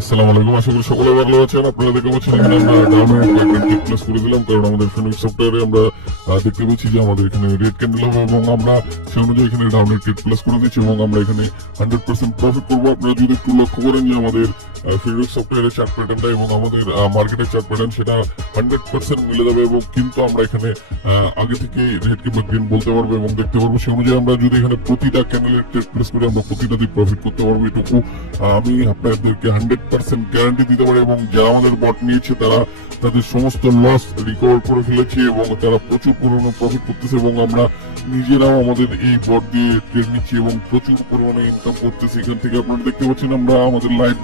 আসসালামু আলাইকুম, আশা করি সকলে ভালো আছেন। আপনারা দেখতে পাচ্ছেন এখানে আমরা ডাউনে কয়েকটা টিক প্লেস করে দিলাম, কারণ আমাদের ফিনিক্স সফটওয়্যারে আমরা দেখতে পাচ্ছি যে আমাদের এখানে রেড ক্যান্ডেল হবে এবং আমরা সেই অনুযায়ী এখানে ডাউনে টিক প্লেস করে দিচ্ছি এবং আমরা এখানে 100% প্রফিট করবো। আপনারা যদি একটু লক্ষ্য করেন যে আমাদের ফিনিক্স সফটওয়্যারের চার্ট প্যাটার্নটা এবং আমাদের মার্কেটের চার্ট প্যাটার্ন সেটা 100% মিলে যাবে এবং কিন্তু আমরা এখানে আগে থেকে রেড কিংবা গ্রিন বলতে পারবো এবং দেখতে পারবো। সেই অনুযায়ী আমরা যদি এখানে প্রতিটা ক্যান্ডেলের টেক প্লেস করে আমরা প্রতিটাতেই প্রফিট করতে পারবো, এটুকু আমি আপনাদেরকে 100% গ্যারান্টি দিতে পারি। এবং যারা আমাদের বট নিয়েছে তারা তাদের সমস্ত লস রিকভার করে ফেলেছে এবং তারা প্রচুর পরিমাণে প্রফিট করতেছে এবং আমরা নিজেরাও আমাদের এই বট দিয়ে ট্রেড নিচ্ছি এবং প্রচুর পরিমাণে ইনকাম করতেছি। এখান থেকে আপনারা দেখতে পাচ্ছেন আমরা আমাদের লাইভ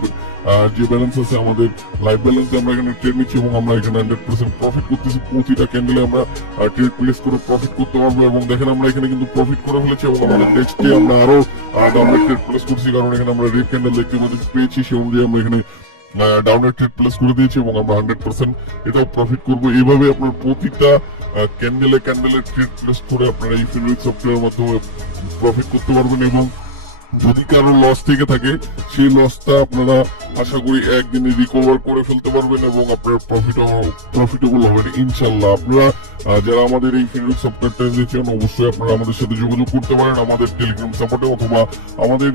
যে ব্যালেন্স আছে, আমাদের লাইভ ব্যালেন্সে আমরা এখানে ট্রেড নিচ্ছি এবং আমরা এখানে 100% প্রফিট করতেছি। প্রতিটা ক্যান্ডেলে আমরা ট্রেড প্লেস করে প্রফিট করতে পারবো এবং দেখেন আমরা এখানে কিন্তু প্রফিট করে ফেলেছি এবং আমাদের নেক্সট ডে আমরা আরো ডাউনে ট্রেড প্লেস করছি, কারণ এখানে আমরা রেড ক্যান্ডেল দেখতে পেয়েছি। সেই অনুযায়ী আমরা এখানে ডাউনে ট্রেড প্লেস করে দিয়েছি এবং আমরা 100% এটাও প্রফিট করবো। এইভাবে আপনার প্রতিটা ক্যান্ডেলে ট্রেড প্লেস করে আপনারা এই ফিনিক্স সফটওয়্যারের মাধ্যমে প্রফিট করতে পারবেন এবং যদি কারো লস থেকে থাকে সেই লসটা আপনারা আশা করি একদিনে রিকভার করে ফেলতে পারবেন এবং আপনার প্রফিটেবল হবেন ইনশাল্লাহ। আপনারা যারা আমাদের এই ফিনিক্স সফটওয়্যারটা দিয়েছেন অবশ্যই আপনারা আমাদের সাথে যোগাযোগ করতে পারেন আমাদের টেলিগ্রাম সাপোর্টে, অথবা আমাদের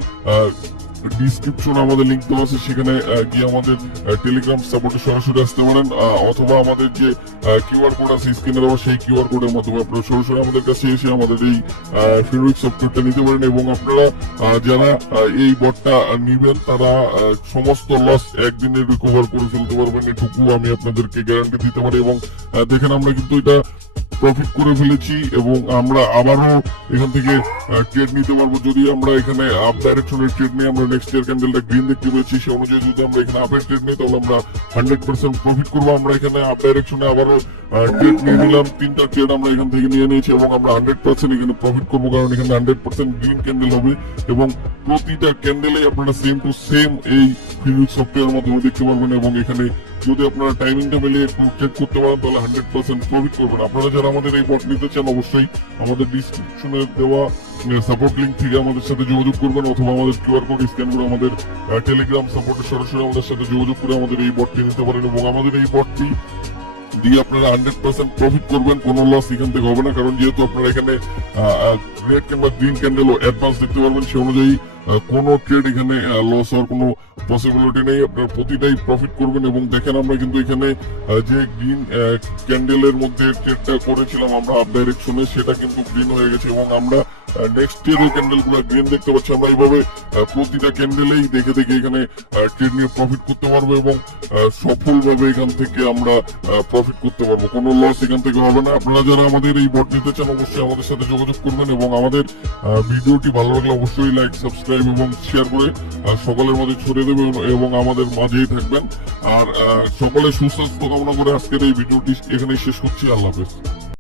ডিসক্রিপশনে আমাদের লিংক দেওয়া আছে, সেখানে গিয়ে আমাদের টেলিগ্রাম সাপোর্টে সরাসরি আসতে পারেন, অথবা আমাদের যে কিউআর কোড আছে স্ক্রিনে দেওয়া সেই কিউআর কোডের মাধ্যমে আপনারা সরাসরি আমাদের কাছে এসে আমাদের এই ফিনিক্স সফটওয়্যারটা নিতে পারেন এবং আপনারা যারা এই বটটা নিবেন তারা সমস্ত লস একদিনে রিকভার করে ফেলতে পারবেন, এটুকু আমি আপনাদেরকে গ্যারান্টি দিতে পারি। এবং দেখেন আমরা কিন্তু এটা প্রফিট করে ফেলেছি এবং আমরা আবারও এখান থেকে ট্রেড নিতে পারবো। যদি আমরা এখানে আপ ডাইরেকশনের ট্রেড নিয়ে আমরা নেক্সট ইয়ার ক্যান্ডেলটা গ্রিন দেখতে পেয়েছি, সেই অনুযায়ী যদি আমরা এখানে আপের ট্রেড নিই তাহলে আমরা 100% প্রফিট করবো। আমরা এখানে আপ ডাইরেকশনে আবারও ট্রেড নিয়ে নিলাম, 3টা ট্রেড আমরা এখান থেকে নিয়ে নিয়েছি এবং আমরা 100% এখানে প্রফিট করবো, কারণ এখানে 100% গ্রিন ক্যান্ডেল হবে এবং প্রতিটা ক্যান্ডেলে আপনারা সেম টু সেম এই ফিনিক্স সফটওয়্যারের মাধ্যমে দেখতে পারবেন এবং এখানে যদি আপনারা টাইমিংটা মিলিয়ে একটু চেক করতে পারেন তাহলে 100% প্রফিট করবেন। আপনারা যারা আমাদের এই বট নিতে চান অবশ্যই আমাদের ডিসক্রিপশনে দেওয়া সাপোর্ট লিংক থেকে আমাদের সাথে যোগাযোগ করবেন, অথবা আমাদের কিউআর কোড স্ক্যান করে আমাদের টেলিগ্রাম সাপোর্টে সরাসরি আমাদের সাথে যোগাযোগ করে আমাদের এই বটটি নিতে পারেন এবং আমাদের এই বটটি দিয়ে আপনারা 100% প্রফিট করবেন, কোনো লস এখান থেকে হবে না, কারণ যেহেতু আপনারা এখানে রেড কিংবা গ্রিন ক্যান্ডেল ও অ্যাডভান্স দেখতে পারবেন, সেই অনুযায়ী কোনো ট্রেড এখানে লস হওয়ার কোনো পসিবিলিটি নেই, আপনারা প্রতিটাই প্রফিট করবেন। এবং দেখেন আমরা কিন্তু এখানে যে গ্রিন ক্যান্ডেলের মধ্যে ট্রেডটা করেছিলাম আমরা আপ ডাইরেকশনে, সেটা কিন্তু গ্রিন হয়ে গেছে এবং আমরা নেক্সট ডে ক্যান্ডেল গুলো গ্রিন দেখতে পাচ্ছি। আমরা এইভাবে প্রতিটা ক্যান্ডেলেই দেখে এখানে ট্রেড নিয়ে প্রফিট করতে পারবো এবং সফলভাবে এখান থেকে আমরা প্রফিট করতে পারবো, কোনো লস এখান থেকে হবে না। আপনারা যারা আমাদের এই বট নিতে চান অবশ্যই আমাদের সাথে যোগাযোগ করবেন এবং আমাদের ভিডিওটি ভালো লাগলে অবশ্যই লাইক, সাবস্ক্রাইব এবং শেয়ার করে সকলের মাঝে ছড়িয়ে দেবেন এবং আমাদের মাঝেই থাকবেন। আর সকলে সুস্বাস্থ্য কামনা করে আজকের এই ভিডিওটি এখানেই শেষ করছি। আল্লাহ হাফেজ।